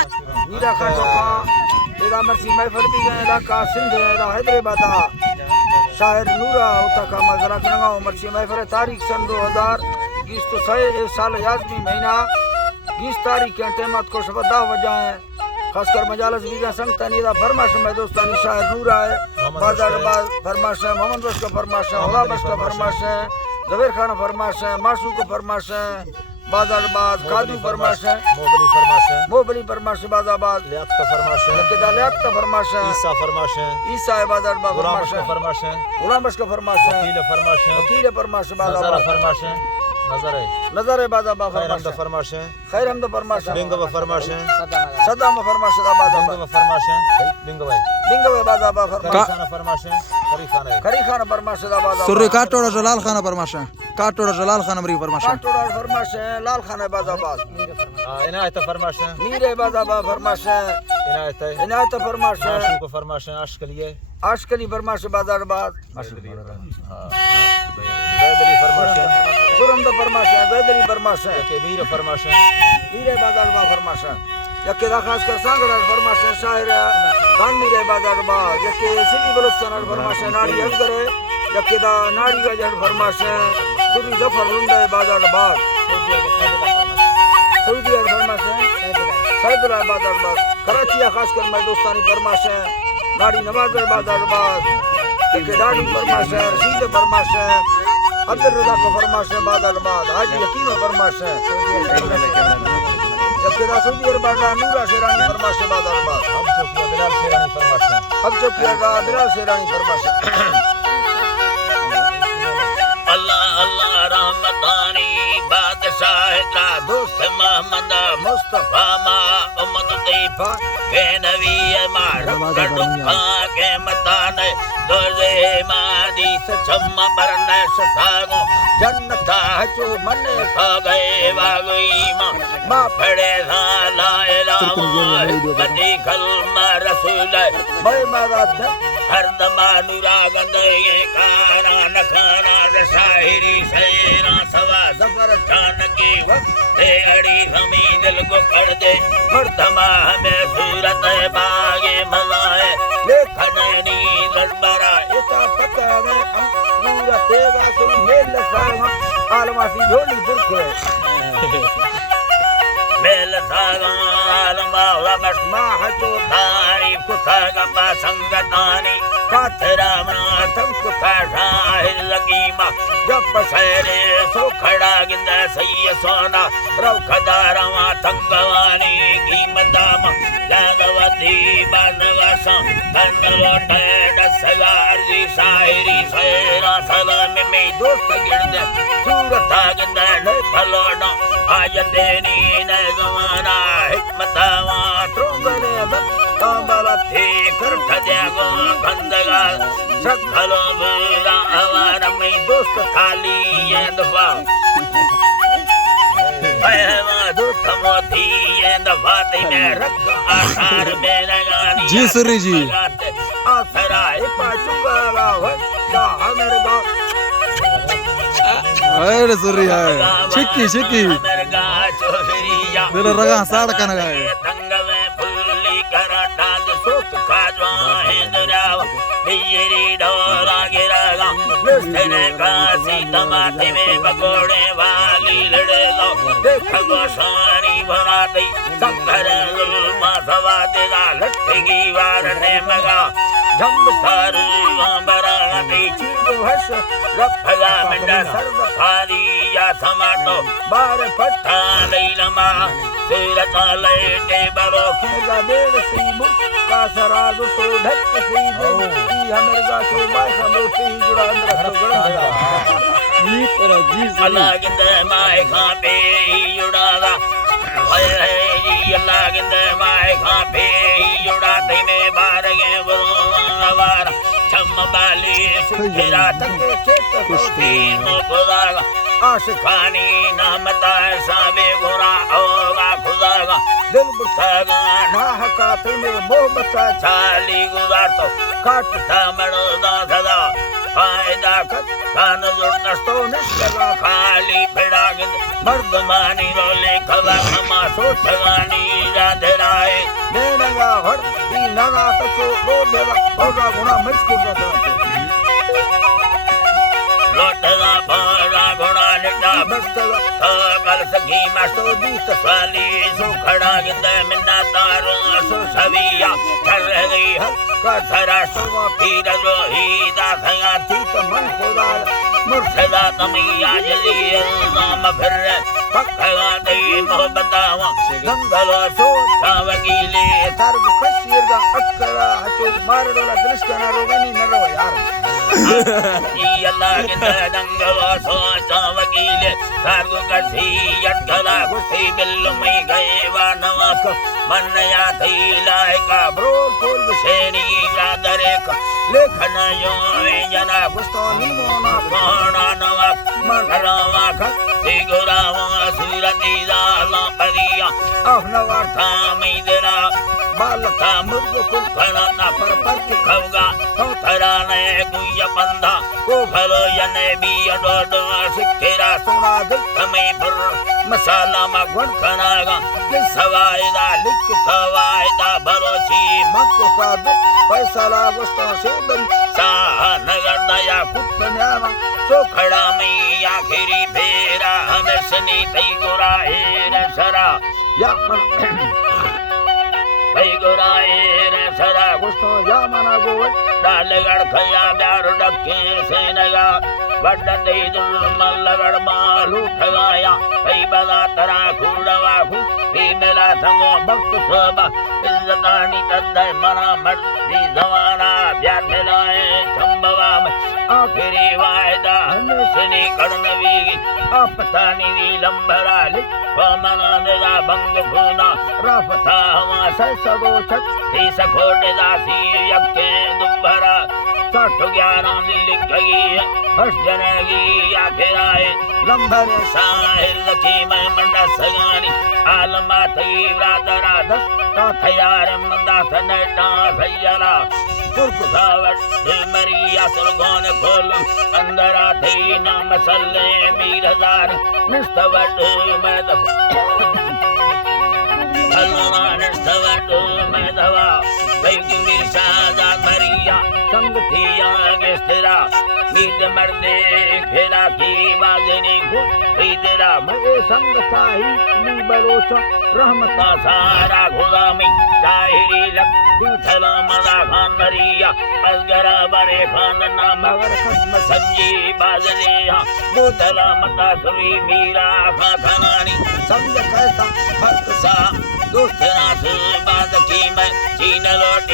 मीरा का टोका तेरा मर्सी महफिल भी गए इलाका सिंध हैदराबाद शायर नूरा उता का मजरा कनगा मर्सी महफिल तारीख सन 2020 तो 6 साल याजमी महीना 20 तारीख के टेमत को शबदा वजाए खासकर मजालस भी गए संग तनीदा फरमाश में दोस्तानी शायर नूरा है बाजार बाज फरमाश है मोहम्मद बश का फरमाश है होला बश का फरमाश है जवेर खान फरमाश है माशू को फरमाश है बाजारबाद कादू फरमाश है मोबली फरमाश है बाजारबाद लियाकत फरमाश है लकेदा लियाकत फरमाश है ईसा फरमाश है ईसा है बाजारबाद फरमाश है गुलाम बश का फरमाश है वकील फरमाश है बाजारबाद फरमाश है नजर है बाजारबाद फरमाश है खैर हमद फरमाश है बिंगो फरमाश है सदाम फरमाश है बाजारबाद फरमाश है बिंगो है बाजारबाद फरमाश है खरी खान फरमाश है बाजारबाद सुर्री काटोड़ा जलाल खान फरमाश है काटोड़ा जलाल खान अमरी फरमाश है काटोड़ा फरमाश है लाल खान है बाजारबाद इनायत फरमाश है मीर है बाजारबाद फरमाश है इनायत फरमाश है माशू को फरमाश है आशकली फरमाश है बाजारबाद जैदली फरमाश है सुरमद फरमाश है जैदली फरमाश है के मीर फरमाश है मीर बाजारबाद फरमाश है यके दा खास कर सांगड़ा फरमाश है शायर खान मीर बाजारबाद यके सिटी बलुस्तान फरमाश है नाड़ी असगर है यके दा नाड़ी का जड़ फरमाश है सुरी जफर लुंडा बाजारबाद सऊदी फरमाश है सैदुल्ला बाजारबाद कराची खास कर मैं दोस्तानी फरमाश है नाड़ी नवाज बाजारबाद यके दाढ़ी फरमाश है रशीद फरमाश है अब्दुल रजा का फरमाश है बाजारबाद हाजी यकीन फरमाश है जबकि सऊदी अरब नूरा शेरानी फरमाश है बाजारबाद हम चौकिया बिलाल शेरानी फरमाश है अब चौकिया का बिलाल शेरानी फरमाश है अल्लाह अल्लाह रहमतानी बादशाह का दोस्त मोहम्मद मुस्तफा मा उम्मत तैयबा के नबी मारब कड़ुका के मताने दोजे मादी सचम परने सतागो जन्नत चो मन खा गए वागई मां पड़े ला इलाहा बदी कलमा रसूल मैं मरद हर दमानुरा गंदे काना नखाना शायरी शेरा सवा जफर खान की वक्त अड़ी हमी दिल को कर दे मर्दमा हमें सूरत बागे मलाए लेखनी लड़बरा इता पता में सूरत वासिल मेल सामा आलमा की झोली बुरको मेल सागा आलमा लमस्मा हतो तारीफ को सागा पासंगतानी काथरामना तंक काशाहिर लगीमा जब पसरे सो खड़ा गिंदा सही सोना रव खदारवा तंगवानी कीमतामा लागवती बनगासा तंगलोटे दसगार जी शायरी शेरा सलाम में दोस्त गिरदे सूरत गिंदा ने फलोना आज देनी ने जमाना हिकमतावा त्रोंगने बन कांबला थे कर ठजागो गंदगा सकलो बेला आवार में दोस्त खाली ये दफा ऐवा दोस्त मोती ये दफा तेरे रख आसार में लगानी जी सुर्री जी आसरा पाचुका हो जा मेरे बा अरे सुर्री है चिक्की चिक्की मेरा रगा साड़ का नगा है तंग में फुल्ली कराटा जो सोच खाजवा है दुरावा बियरी डोला गिरागा तेरे कासी टमाटे में पकोड़े वाली लड़ेगा देख गोशानी भराती संकर जुल्मा सवा देगा लट्ठगी वार ने मगा जंब सारू बराती चीजो हस रफगा मंडा सर्व खाली या समाटो बार पट्टा लैलमा सूरत लेटे बरो खेगा बेर सीबु का सरादु तो ढक सीबु हमर गा तो बाय हमो ती जुड़ा अंदर तो गड़ा जी तेरा जी अल्लाह गिंदे माए खा पे जुड़ागा हाय जी अल्लाह गिंदे माए खा पे जुड़ा ते में बार गे वार चम बाली सुखरा तक चेत खुशी मो खुदागा आशिकानी नामता साबे गोरा होगा खुदागा दिल बुठागा ना हकाते में मोहब्बत चाली गुजार तो काटता मरो दा सदा फायदा कर कान जोड़ नस्तो निष्कला खाली फिड़ा गिंद मर्दमानी रोले खवा खमा सोचगानी राधराए हर ई नाना तचो रोदेगा होगा गुना मस्कुर दो लोटगा भरा घोड़ा निटा बस्तगा कल सखी मस्तो दीस साली सो खड़ा गिंदा मिन्ना तारो सो सविया कर गई हर का धरा सो फिर रोही दा संगा थी तो मन खुदा मुर्शदा तमैया जली नाम फिर पक्का दई मोहब्बतावा गंगलो सो वकीले सर्व कशीरगा अक्करा हचो मारडोला दृष्टना रोगनी न रो यार अल्लाह के दंगलो सो वकीले सर्व कसी यटला गुस्ती बिल्लु मई गए वानवा को मन या थई लायका ब्रो पूर्व सेनी रादरे का लेखन यो जना गुस्तो निमोना कोणा नवा मनरवा का तिगुरावा सुरती जाला परिया अहनवार थामी देरा बालता मुर्गो को खना पर के खवगा तो थराने गुया बंधा को भलो यने भी अडोडो सिखेरा सोना दिल तमे पर मसाला मा गुण खनागा के सवायदा लिख सवायदा भलो छी मको सादु पैसा ला गुस्तो से बन सा नगर दया कुतन्यावा सो खड़ा में आखिरी फेरा हमें सनी तई गोरा रे सरा या मन तई गोरा रे सरा गुस्तो या मना गो डालगढ़ खया ब्यार डके से नगा वड्डते दुर्मलगढ़ मालू ठगाया कई बदा तरा खूड़वा खू मिला संगो भक्त सबा इज्जतानी तद्दय मना मर्दी जवाना प्यार मिलाए चंबवा में आखिरी वायदा हमेशनी कड़नवी आपतानी वी लंबरा लिख मना निगा भंग भूना रफता हवा से सगो छत थी सखोटे दासी यक्के दुबरा 11 लिख गई है हर्ष जनेगी आखिर आए लंबरे साहिर लखी में मंडा सगानी आलमा थई रादरा दस का थयार मंदा थनेटा थैयरा पुरकुसावट मरिया सुरगोन खोल अंदरा थई नाम सल्ले मीर हजार निस्तवट में दफा अल्लाह निस्तवट में दवा थई की साजा मरिया संग थी आगे स्थिरा मीत मर्दे खेला की बाजनी खुदरा मगे संग साही नी बलोच रहमता सारा गुलामी शायरी लग सलाम खान मरिया असगरा बरे खान नाम मगर खस्म संजी बाजलिया बोतला मता सुरी मीरा खा खनानी समझ कैसा फर्क सा दोस्त नास बाज की मैं चीन लोटी